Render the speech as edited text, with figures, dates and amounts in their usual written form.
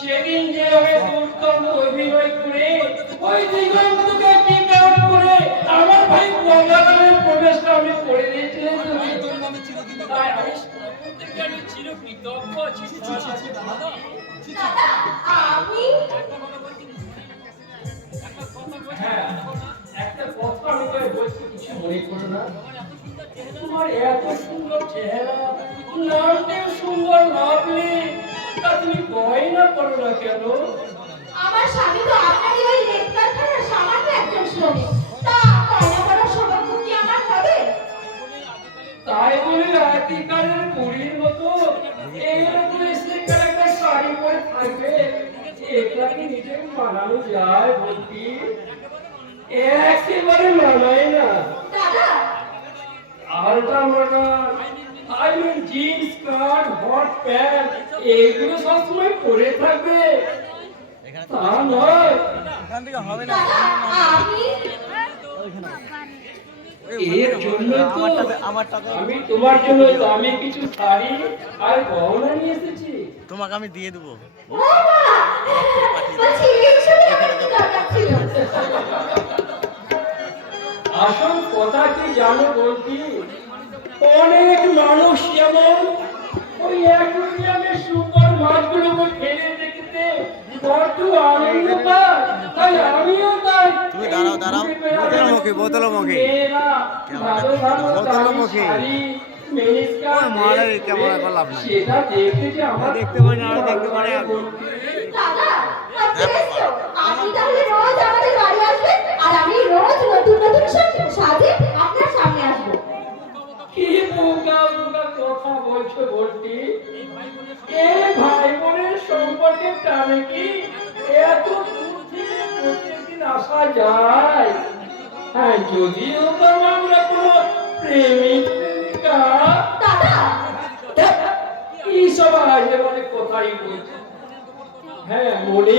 সেদিন যে দুর্গন্ধ অভিনয় করে ওই দিগন্তকে কিক আউট করে আমার ভাই গঙ্গাধরের প্রবেশটা আমি করে দিয়েছিলাম। তাই আমি চির কৃতজ্ঞ আছি। হ্যাঁ, একটা কথা আমি বলছি, কিছু মনে করো না। তোমার এত সুন্দর চেহারা, নামটিও সুন্দর, লাভলি, তা তুমি গয়না করো না কেন? আমার স্বামী তো আপনারই ওই লেককারখানার সামান্য একজন শ্রমিক, তা গয়না করার সৌভাগ্য কি আমার হবে? তাই বলে রাতিকালের পুরীর মতো এইরকম স্লিকার একটা শাড়ি পরে থাকবে, এটা কি নিজে মানানো যায়? বলছি একেবারে মানায় না দাদা। আলটা মানা, I mean jeans skirt, hot pant, এইগুলো সবসময় পরে থাকবে তা নয়। এর জন্য তো আমি তোমার জন্য দামি কিছু শাড়ি আর গহনা নিয়ে এসেছি। তোমাকে আমি দিয়ে দেবো। আসল কথা কি জানো বলছি, অনেক মানুষ যেমন ওই অ্যাকুয়ারিয়ামের সুন্দর মাছগুলোকে ফেলে দেখতে বড্ড আনন্দ পায়, তাই আমিও তাই। তুমি দাঁড়াও দাঁড়াও, বোতলমুখী ক্যামেরা করলাম না, সেটা দেখতে যে আমার দেখতে পারি না, দেখতে পারি। দাদা, আপনি তাহলে রোজ আমাদের বাড়ি আসবেন আর আমি রোজ নতুন নতুন সাজে আপনার সামনে আসবো। কি বোকা বোকা কথা বলছো বলতি? এই ভাই বোনের সম্পর্কে টানে কি এত দূর থেকে প্রত্যেকদিন আসা যায়? হ্যাঁ, যদিও তো আমরা কোনো প্রেমিকা। দাদা, কি সব আজে বাজে কথাই বলছো। হ্যাঁ, মনে